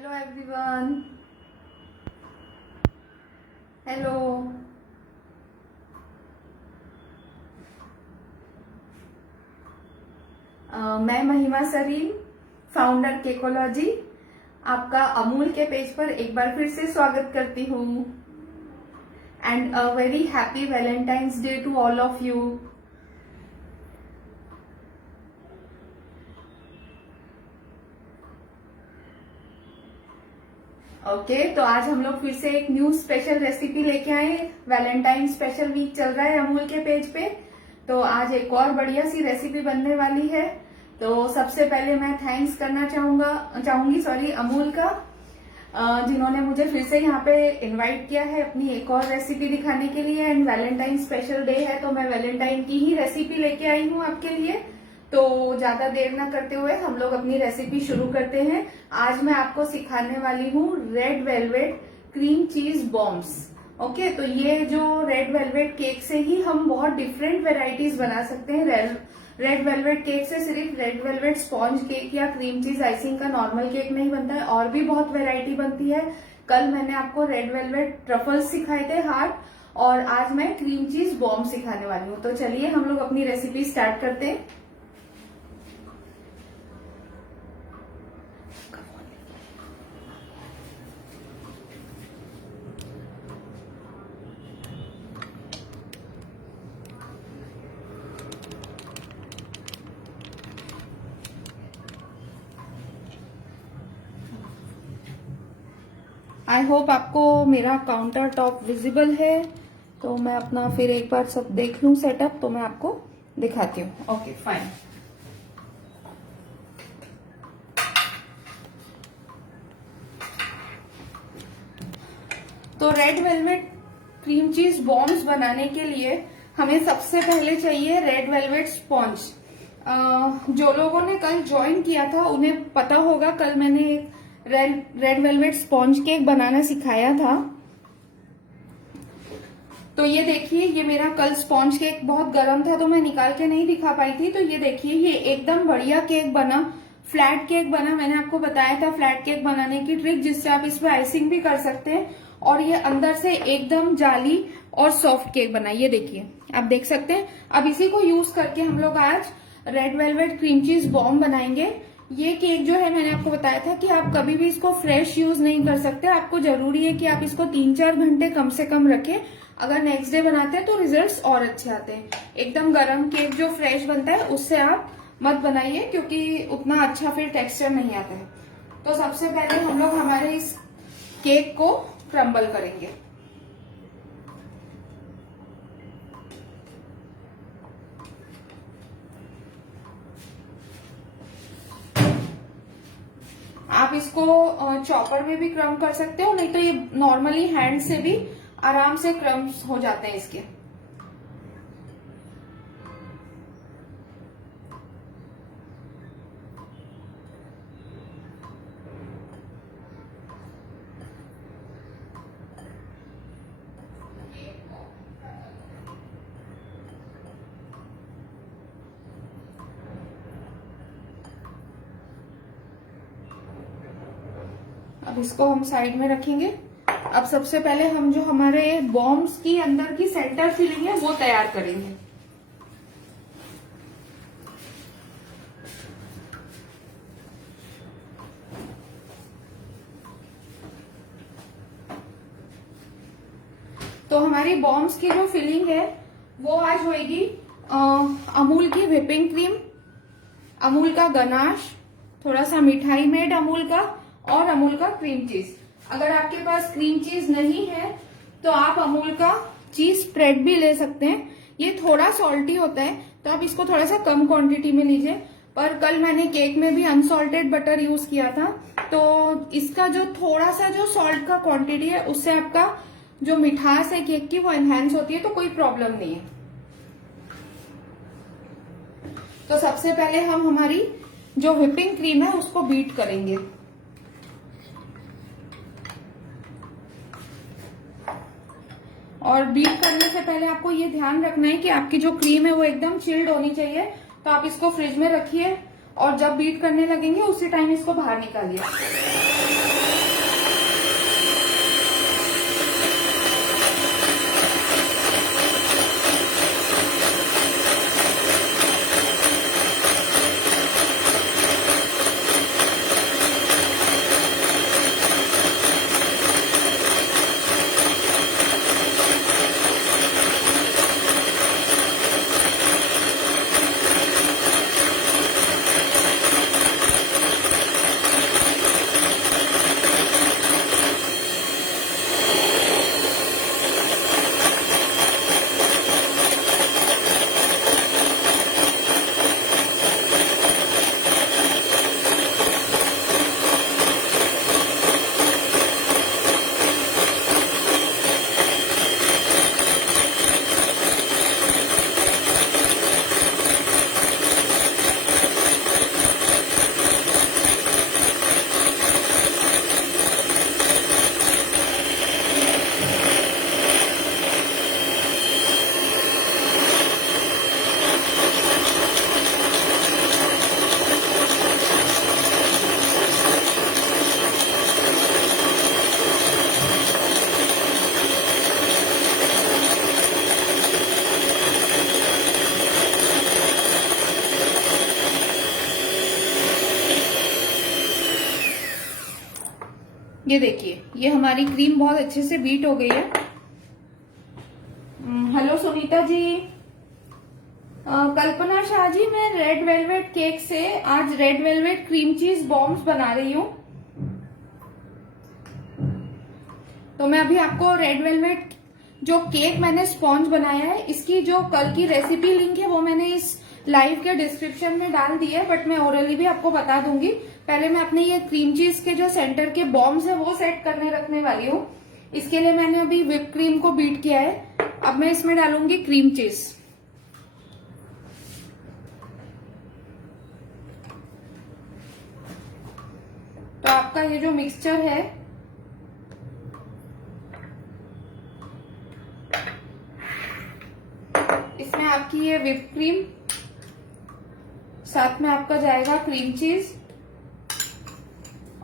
Hello everyone. Hello. मैं महिमा Sarin, founder केकोलॉजी, आपका अमूल के पेज पर एक बार फिर से स्वागत करती हूँ। And a very happy Valentine's day to all of you. Okay, तो आज हम लोग फिर से एक न्यू स्पेशल रेसिपी लेके आए। वैलेंटाइन स्पेशल वीक चल रहा है अमूल के पेज पे, तो आज एक और बढ़िया सी रेसिपी बनने वाली है। तो सबसे पहले मैं थैंक्स करना चाहूंगी अमूल का, जिन्होंने मुझे फिर से यहाँ पे इनवाइट किया है अपनी एक और रेसिपी दिखाने के लिए। एंड वैलेंटाइन स्पेशल डे है, तो मैं वैलेंटाइन की ही रेसिपी लेके आई हूँ आपके लिए। तो ज्यादा देर ना करते हुए हम लोग अपनी रेसिपी शुरू करते हैं। आज मैं आपको सिखाने वाली हूँ red velvet cream cheese bombs. Okay, तो ये जो रेड वेलवेट केक से ही हम बहुत डिफरेंट वेराइटीज बना सकते हैं। रेड वेलवेट केक से सिर्फ रेड वेलवेट स्पॉन्ज केक या क्रीम चीज आइसिंग का नॉर्मल केक नहीं बनता है, और भी बहुत वेराइटी बनती है। कल मैंने आपको रेड वेलवेट ट्रफल्स सिखाए थे हार्ट, और आज मैं क्रीम चीज बॉम्ब सिखाने वाली हूँ। तो चलिए हम लोग अपनी रेसिपी स्टार्ट करते हैं। आई होप आपको मेरा काउंटर टॉप विजिबल है। तो मैं अपना फिर एक बार सब देख लूं सेटअप, तो मैं आपको दिखाती हूँ। Okay fine. तो red velvet cream cheese bombs बनाने के लिए हमें सबसे पहले चाहिए रेड वेलवेट स्पॉन्ज। जो लोगों ने कल ज्वाइन किया था उन्हें पता होगा, कल मैंने एक रेड वेलवेट स्पॉन्ज केक बनाना सिखाया था। तो ये देखिए, ये मेरा कल स्पॉन्ज केक बहुत गर्म था तो मैं निकाल के नहीं दिखा पाई थी। तो ये देखिए, ये एकदम बढ़िया केक बना, फ्लैट केक बना। मैंने आपको बताया था फ्लैट केक बनाने की ट्रिक, जिससे आप इसमें आइसिंग भी कर सकते हैं। और ये अंदर से एकदम जाली और सॉफ्ट केक बना। ये देखिए, आप देख सकते हैं। अब इसी को यूज करके हम लोग आज रेड वेलवेट क्रीम चीज बॉम्ब बनाएंगे। ये केक जो है, मैंने आपको बताया था कि आप कभी भी इसको फ्रेश यूज नहीं कर सकते। आपको जरूरी है कि आप इसको 3-4 घंटे कम से कम रखें। अगर नेक्स्ट डे बनाते हैं तो रिजल्ट्स और अच्छे आते हैं। एकदम गर्म केक जो फ्रेश बनता है उससे आप मत बनाइए, क्योंकि उतना अच्छा फिर टेक्सचर नहीं आता है। तो सबसे पहले हम लोग हमारे इस केक को क्रम्बल करेंगे। आप इसको चॉपर में भी क्रम कर सकते हो, नहीं तो ये नॉर्मली हैंड से भी आराम से क्रम्स हो जाते हैं इसके। अब इसको हम साइड में रखेंगे। अब सबसे पहले हम जो हमारे बॉम्ब्स की अंदर की सेंटर फिलिंग है वो तैयार करेंगे। तो हमारी बॉम्ब्स की जो फिलिंग है वो आज होएगी अमूल की व्हिपिंग क्रीम, अमूल का गनाश, थोड़ा सा मिठाई मेड अमूल का, और अमूल का क्रीम चीज। अगर आपके पास क्रीम चीज नहीं है तो आप अमूल का चीज स्प्रेड भी ले सकते हैं। ये थोड़ा सॉल्टी होता है, तो आप इसको थोड़ा सा कम क्वांटिटी में लीजिए। पर कल मैंने केक में भी अनसॉल्टेड बटर यूज किया था, तो इसका जो थोड़ा सा जो सॉल्ट का क्वांटिटी है उससे आपका जो मिठास है केक की वो एनहेंस होती है, तो कोई प्रॉब्लम नहीं है। तो सबसे पहले हम हमारी जो व्हिपिंग क्रीम है उसको बीट करेंगे। और बीट करने से पहले आपको ये ध्यान रखना है कि आपकी जो क्रीम है वो एकदम चिल्ड होनी चाहिए। तो आप इसको फ्रिज में रखिए, और जब बीट करने लगेंगे उसी टाइम इसको बाहर निकालिए। ये देखिए, ये हमारी क्रीम बहुत अच्छे से बीट हो गई है। हेलो सुनीता जी। कल्पना शाह जी, मैं रेड वेलवेट केक से आज red velvet cream cheese bombs बना रही हूँ। तो मैं अभी आपको रेड वेलवेट जो केक मैंने स्पॉन्ज बनाया है, इसकी जो कल की रेसिपी लिंक है वो मैंने इस लाइव के डिस्क्रिप्शन में डाल दी है, बट मैं ओरली भी आपको बता दूंगी। पहले मैं अपने ये क्रीम चीज के जो सेंटर के बॉम्ब्स है वो सेट करने रखने वाली हूँ। इसके लिए मैंने अभी व्हिप क्रीम को बीट किया है। अब मैं इसमें डालूंगी क्रीम चीज। तो आपका ये जो मिक्सचर है इसमें आपकी ये व्हिप क्रीम, साथ में आपका जाएगा क्रीम चीज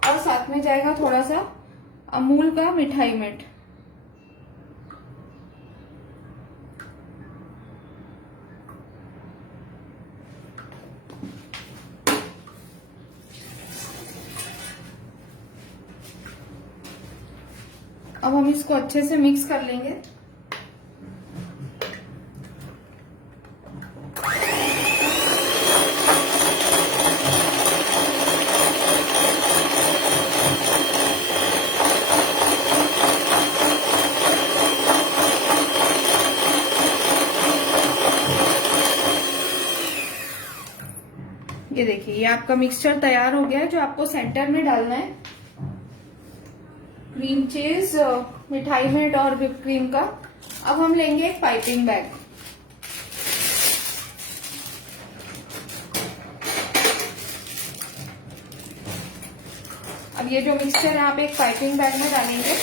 और साथ में जाएगा थोड़ा सा अमूल का मिठाई मिंट। अब हम इसको अच्छे से मिक्स कर लेंगे। ये देखिए, ये आपका मिक्सचर तैयार हो गया है जो आपको सेंटर में डालना है। क्रीम चीज, मिठाई मिंट और व्हिप क्रीम का। अब हम लेंगे एक पाइपिंग बैग। अब ये जो मिक्सचर है आप एक पाइपिंग बैग में डालेंगे।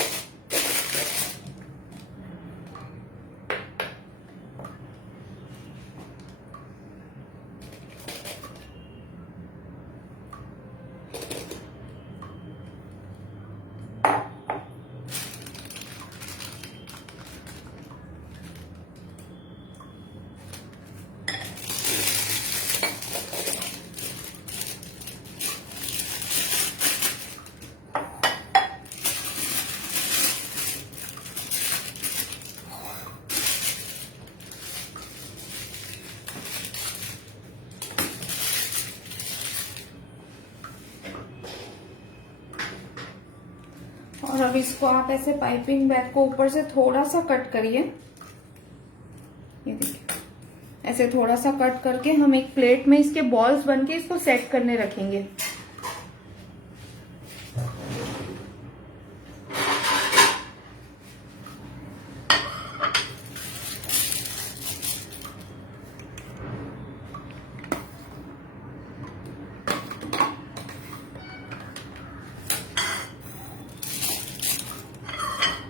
और अब इसको आप ऐसे पाइपिंग बैग को ऊपर से थोड़ा सा कट करिए। ये देखिए, ऐसे थोड़ा सा कट करके हम एक प्लेट में इसके बॉल्स बन के इसको सेट करने रखेंगे।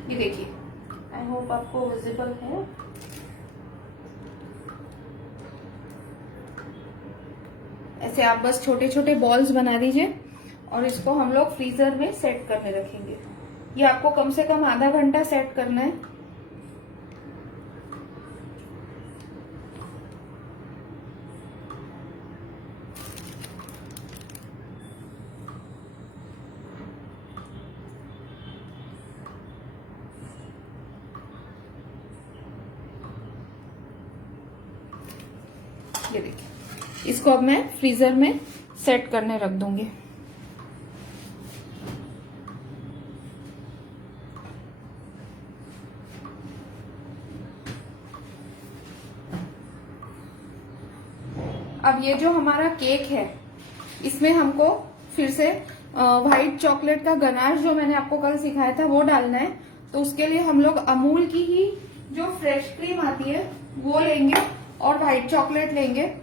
ये देखिए, आई होप आपको विजिबल है। ऐसे आप बस छोटे छोटे बॉल्स बना दीजिए और इसको हम लोग फ्रीजर में सेट करने रखेंगे। ये आपको कम से कम आधा घंटा सेट करना है। ये देखिए, इसको अब मैं फ्रीजर में सेट करने रख दूंगी। अब ये जो हमारा केक है इसमें हमको फिर से व्हाइट चॉकलेट का गनाश जो मैंने आपको कल सिखाया था वो डालना है। तो उसके लिए हम लोग अमूल की ही जो फ्रेश क्रीम आती है वो लेंगे और व्हाइट चॉकलेट लेंगे।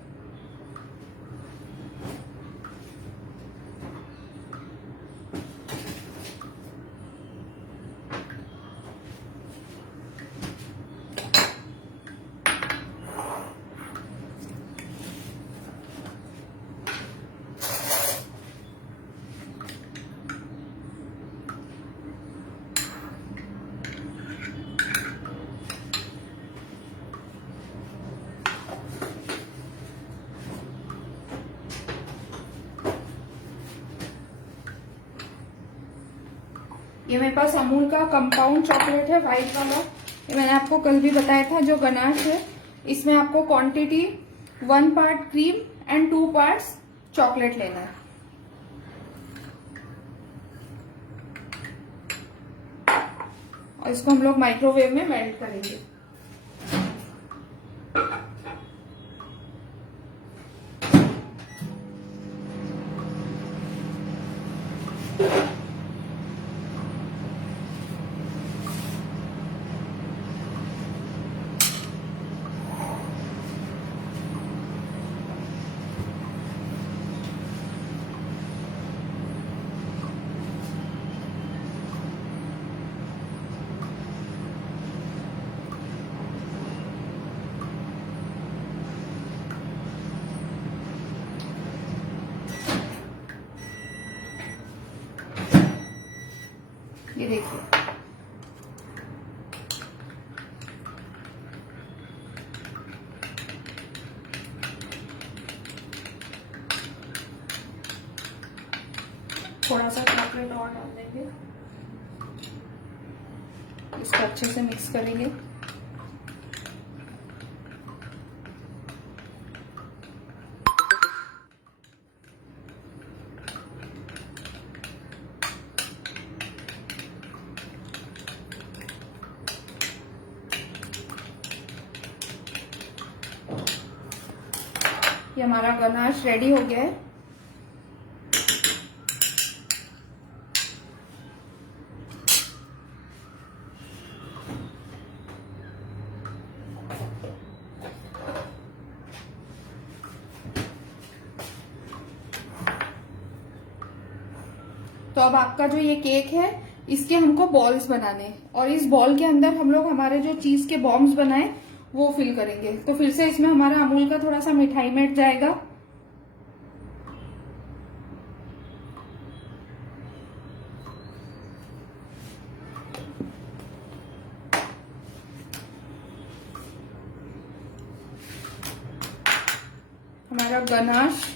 ये मेरे पास अमूल का कंपाउंड चॉकलेट है, व्हाइट वाला। ये मैंने आपको कल भी बताया था। जो गनाश है इसमें आपको quantity 1 part cream and 2 parts chocolate लेना है। और इसको हम लोग माइक्रोवेव में मेल्ट करेंगे। ये देखिए, थोड़ा सा चॉकलेट और डाल देंगे, इसको अच्छे से मिक्स करेंगे। ये हमारा गनाश रेडी हो गया है। तो अब आपका जो ये केक है इसके हमको बॉल्स बनाने हैं और इस बॉल के अंदर हम लोग हमारे जो चीज के बॉम्ब्स बनाए वो फिल करेंगे। तो फिर से इसमें हमारा अमूल का थोड़ा सा मिठाई मेट जाएगा। हमारा गनाश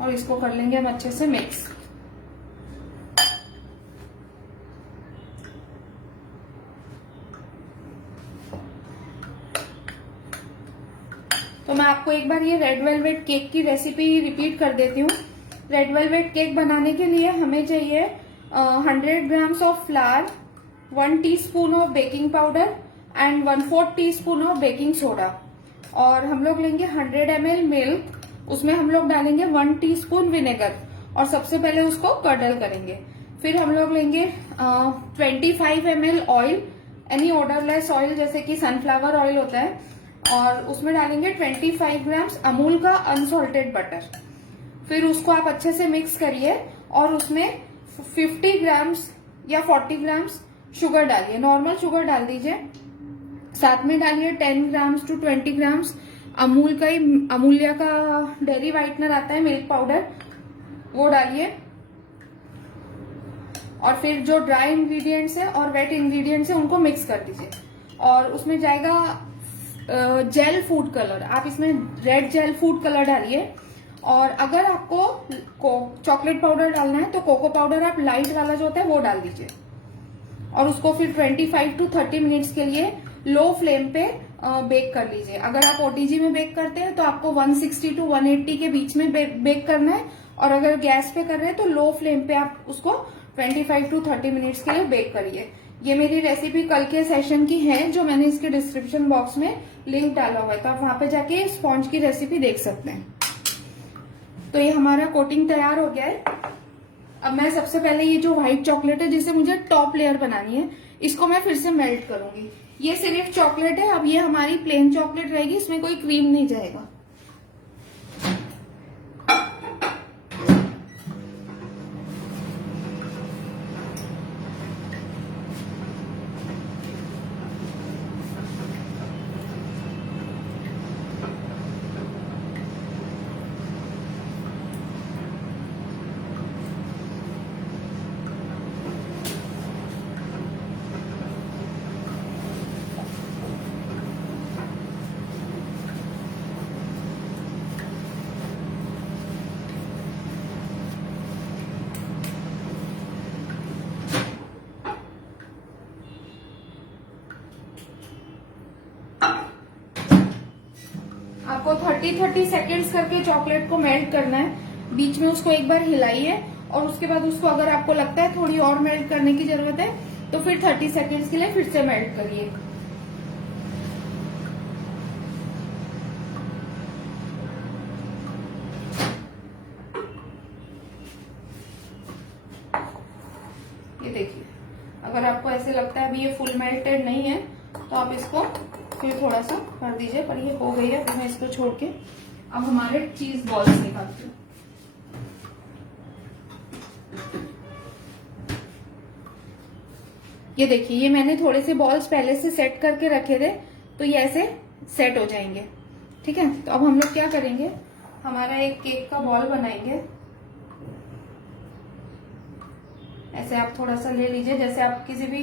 और इसको कर लेंगे हम अच्छे से मिक्स। तो मैं आपको एक बार ये रेड वेलवेट केक की रेसिपी रिपीट कर देती हूँ। रेड वेलवेट केक बनाने के लिए हमें चाहिए 100 grams of flower, 1 teaspoon of baking powder and 1/4 teaspoon of baking soda. और हम लोग लेंगे 100 ml मिल्क, उसमें हम लोग डालेंगे 1 टीस्पून विनेगर और सबसे पहले उसको कर्डल करेंगे। फिर हम लोग लेंगे 25 ml oil, any odourless oil जैसे कि सनफ्लावर ऑयल होता है, और उसमें डालेंगे 25 ग्राम्स अमूल का अनसॉल्टेड बटर। फिर उसको आप अच्छे से मिक्स करिए और उसमें 50 ग्राम्स या 40 ग्राम्स शुगर डालिए, नॉर्मल शुगर डाल दीजिए। साथ में डालिए 10 ग्राम्स टू 20 ग्राम्स अमूल का ही, अमूल्या का डेयरी व्हाइटनर आता है, मिल्क पाउडर, वो डालिए। और फिर जो ड्राई इंग्रेडिएंट्स है और वेट इंग्रेडिएंट्स है उनको मिक्स कर दीजिए। और उसमें जाएगा जेल फूड कलर, आप इसमें रेड जेल फूड कलर डालिए। और अगर आपको चॉकलेट पाउडर डालना है तो कोको पाउडर आप लाइट वाला जो होता है वो डाल दीजिए। और उसको फिर 25 टू 30 मिनट्स के लिए लो फ्लेम पे बेक कर लीजिए। अगर आप ओटीजी में बेक करते हैं तो आपको 160 टू 180 के बीच में बेक करना है, और अगर गैस पे कर रहे हैं तो लो फ्लेम पे आप उसको 25 टू 30 मिनट्स के लिए बेक करिए। ये मेरी रेसिपी कल के सेशन की है, जो मैंने इसके डिस्क्रिप्शन बॉक्स में लिंक डाला हुआ है, तो आप वहां पे जाके स्पॉन्ज की रेसिपी देख सकते हैं। तो ये हमारा कोटिंग तैयार हो गया है। अब मैं सबसे पहले ये जो व्हाइट चॉकलेट है जिसे मुझे टॉप लेयर बनानी है, इसको मैं फिर से मेल्ट करूंगी। ये सिर्फ चॉकलेट है, अब ये हमारी प्लेन चॉकलेट रहेगी, इसमें कोई क्रीम नहीं जाएगा। 30-30 सेकेंड्स करके चॉकलेट को मेल्ट करना है। बीच में उसको एक बार हिलाइए और उसके बाद उसको अगर आपको लगता है थोड़ी और मेल्ट करने की जरूरत है तो फिर 30 सेकेंड्स के लिए फिर से मेल्ट करिए। ये देखिए, अगर आपको ऐसे लगता है अभी ये फुल मेल्टेड नहीं है तो आप इसको फिर थोड़ा सा कर दीजिए, पर ये हो गई है। तो मैं इसको छोड़ के अब हमारे चीज बॉल्स निकालती हूँ। ये देखिए, ये मैंने थोड़े से बॉल्स पहले से सेट करके रखे थे तो ये ऐसे सेट हो जाएंगे। ठीक है, तो अब हम लोग क्या करेंगे, हमारा एक केक का बॉल बनाएंगे। ऐसे आप थोड़ा सा ले लीजिए, जैसे आप किसी भी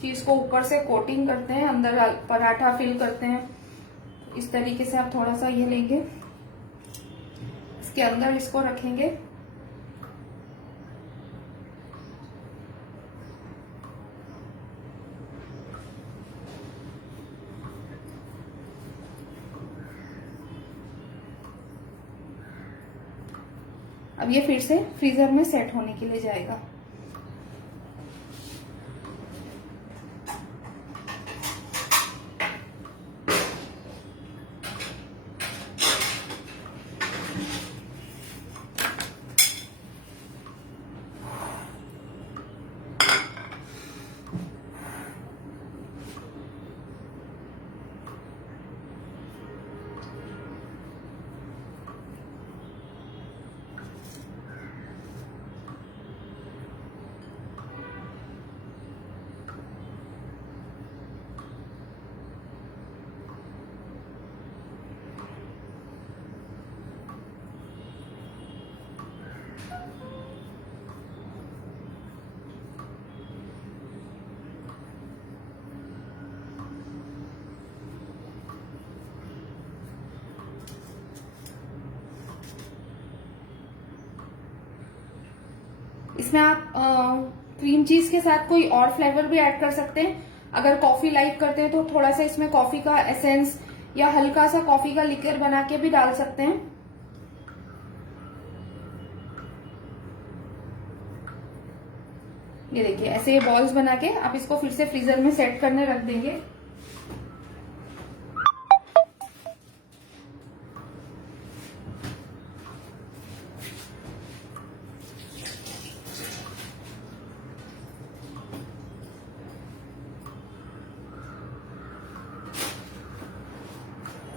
चीज को ऊपर से कोटिंग करते हैं, अंदर पराठा फिल करते हैं, इस तरीके से आप थोड़ा सा ये लेंगे, इसके अंदर इसको रखेंगे। अब ये फिर से फ्रीजर में सेट होने के लिए जाएगा। इसमें आप क्रीम चीज के साथ कोई और फ्लेवर भी ऐड कर सकते हैं। अगर कॉफी लाइक करते हैं तो थोड़ा सा इसमें कॉफी का एसेंस या हल्का सा कॉफी का लिक्विड बना के भी डाल सकते हैं। ये देखिए, ऐसे ये बॉल्स बना के आप इसको फिर से फ्रीजर में सेट करने रख देंगे।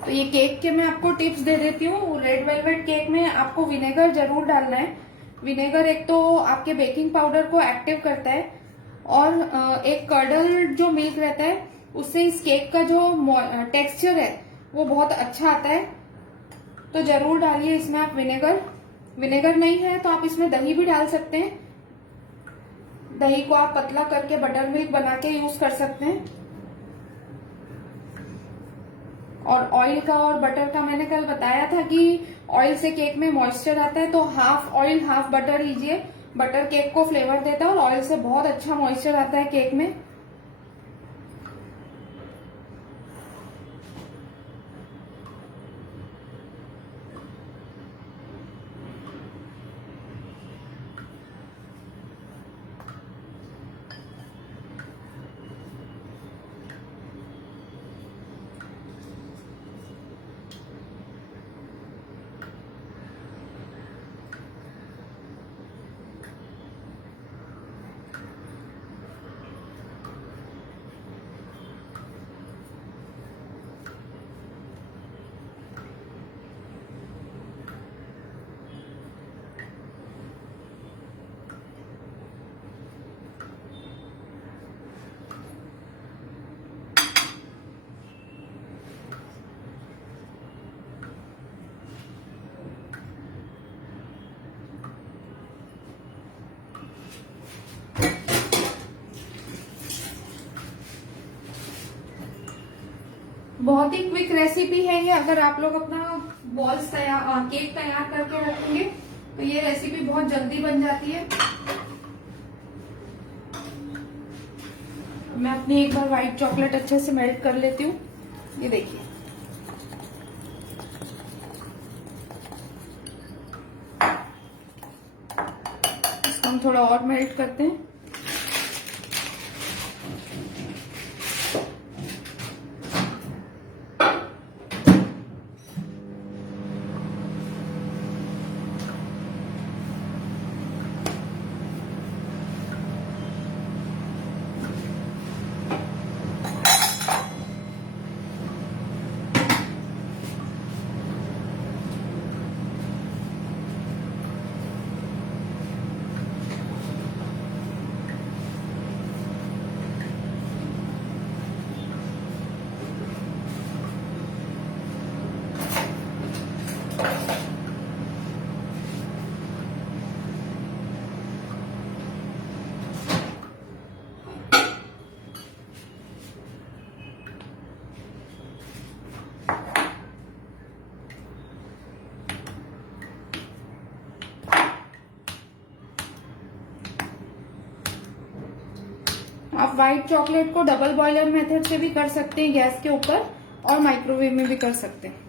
तो ये केक के मैं आपको टिप्स दे देती हूँ। रेड वेलवेट केक में आपको विनेगर जरूर डालना है। विनेगर एक तो आपके बेकिंग पाउडर को एक्टिव करता है और एक कर्डल जो मिल्क रहता है उससे इस केक का जो टेक्सचर है वो बहुत अच्छा आता है। तो जरूर डालिए इसमें आप विनेगर। विनेगर नहीं है तो आप इसमें दही भी डाल सकते हैं। दही को आप पतला करके बटर मिल्क बना के यूज कर सकते हैं। और ऑयल का और बटर का मैंने कल बताया था कि ऑयल से केक में मॉइस्चर आता है, तो हाफ ऑयल हाफ बटर लीजिए। बटर केक को फ्लेवर देता है और ऑयल से बहुत अच्छा मॉइस्चर आता है केक में। बहुत ही क्विक रेसिपी है ये। अगर आप लोग अपना बॉल्स केक तैयार करके रखेंगे तो ये रेसिपी बहुत जल्दी बन जाती है। मैं अपनी एक बार व्हाइट चॉकलेट अच्छे से मेल्ट कर लेती हूँ। ये देखिए, इसको हम थोड़ा और मेल्ट करते हैं। आप व्हाइट चॉकलेट को डबल बॉयलर मेथड से भी कर सकते हैं गैस के ऊपर, और माइक्रोवेव में भी कर सकते हैं।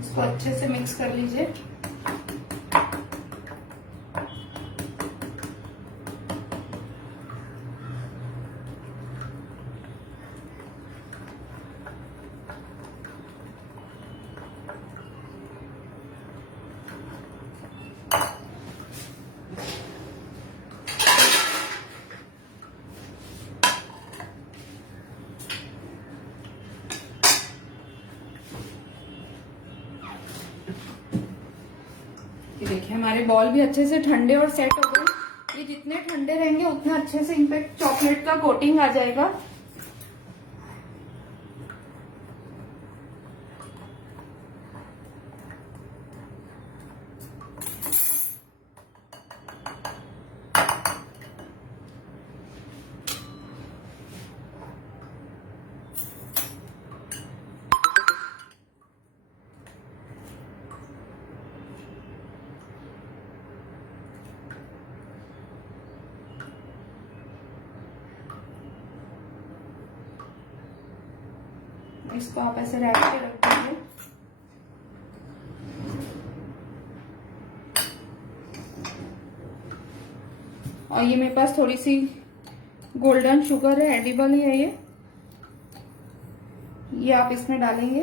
इसको अच्छे से मिक्स कर लीजिए। देखिए हमारे बॉल भी अच्छे से ठंडे और सेट हो गए। ये जितने ठंडे रहेंगे उतने अच्छे से इनपेक्ट चॉकलेट का कोटिंग आ जाएगा। इसको आप ऐसे रैप के रख दीजिए। और ये मेरे पास थोड़ी सी गोल्डन शुगर है, एडिबल ही है ये आप इसमें डालेंगे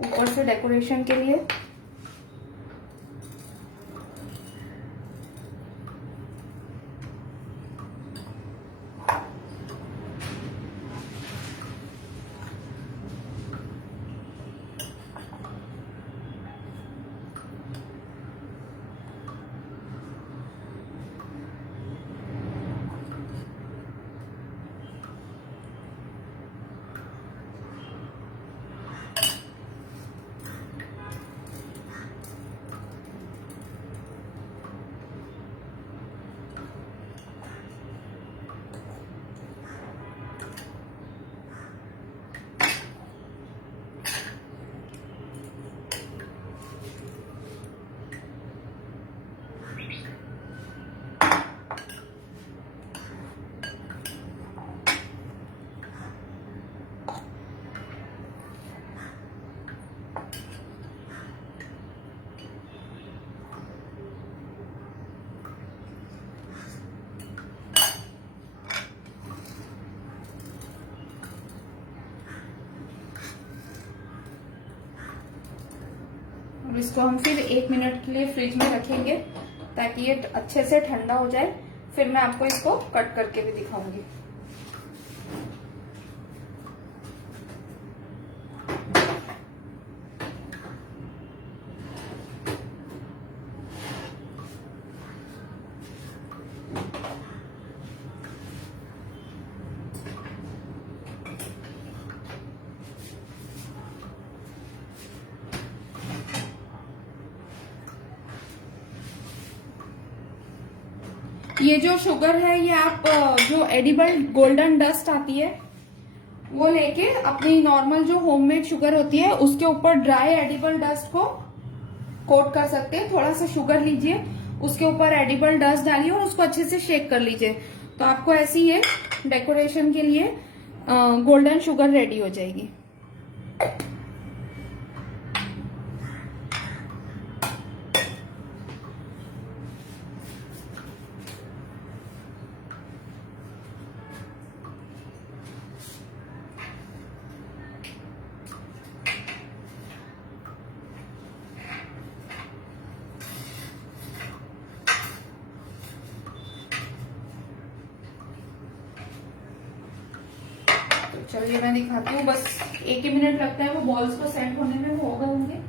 ऊपर से डेकोरेशन के लिए। अब इसको हम फिर 1 मिनट के लिए फ्रिज में रखेंगे ताकि ये अच्छे से ठंडा हो जाए। फिर मैं आपको इसको कट करके भी दिखाऊंगी। ये जो शुगर है ये आप जो एडिबल गोल्डन डस्ट आती है वो लेके अपनी नॉर्मल जो होममेड शुगर होती है उसके ऊपर ड्राई एडिबल डस्ट को कोट कर सकते हैं। थोड़ा सा शुगर लीजिए, उसके ऊपर एडिबल डस्ट डालिए और उसको अच्छे से शेक कर लीजिए, तो आपको ऐसी ये डेकोरेशन के लिए गोल्डन शुगर रेडी हो जाएगी। चलिए मैं दिखाती हूँ, बस 1 ही मिनट लगता है वो बॉल्स को सेट होने में, वो हो गए होंगे।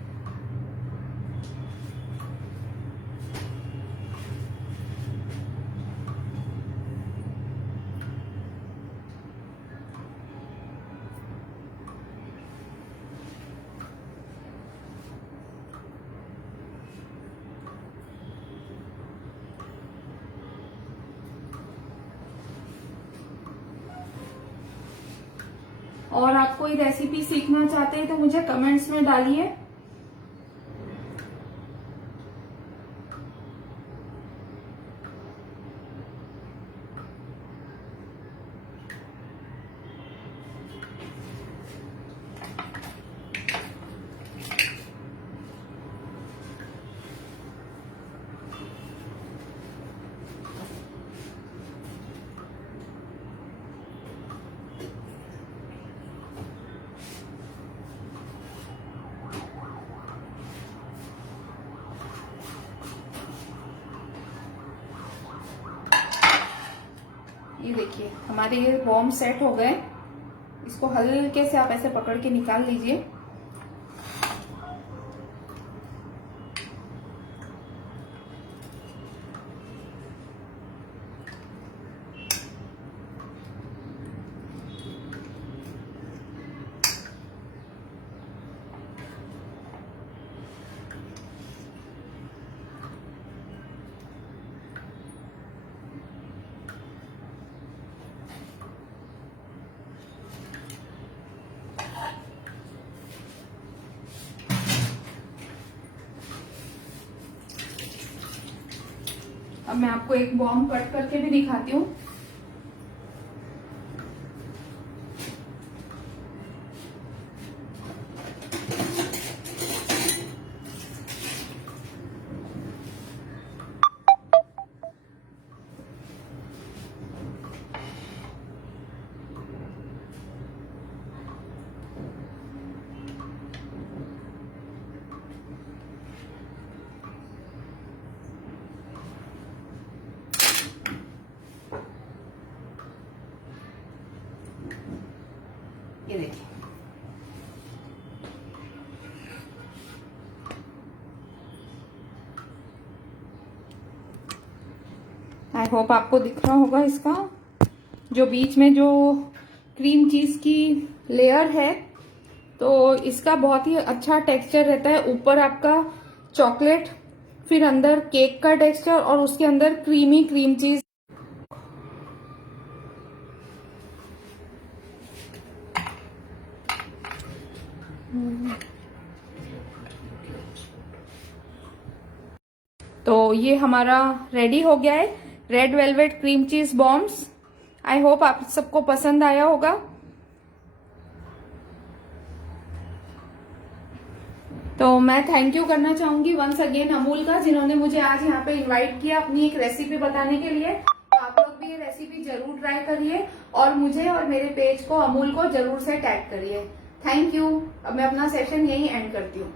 और आप कोई रेसिपी सीखना चाहते हैं तो मुझे कमेंट्स में डालिए। ये देखिए हमारे ये बॉम्ब सेट हो गए। इसको हल्के से आप ऐसे पकड़ के निकाल लीजिए। अब मैं आपको एक बॉम्ब कट करके भी दिखाती हूँ। ये देखिए आई होप आपको दिख रहा होगा इसका जो बीच में जो क्रीम चीज की लेयर है, तो इसका बहुत ही अच्छा टेक्सचर रहता है। ऊपर आपका चॉकलेट, फिर अंदर केक का टेक्सचर और उसके अंदर क्रीमी क्रीम चीज। तो ये हमारा रेडी हो गया है red velvet cream cheese bombs. I hope आप सबको पसंद आया होगा। तो मैं थैंक यू करना चाहूंगी वंस अगेन अमूल का, जिन्होंने मुझे आज यहाँ पे इनवाइट किया अपनी एक रेसिपी बताने के लिए। तो आप लोग भी ये रेसिपी जरूर ट्राई करिए और मुझे और मेरे पेज को अमूल को जरूर से टैग करिए। Thank you. अब मैं अपना सेशन यही एंड करती हूँ।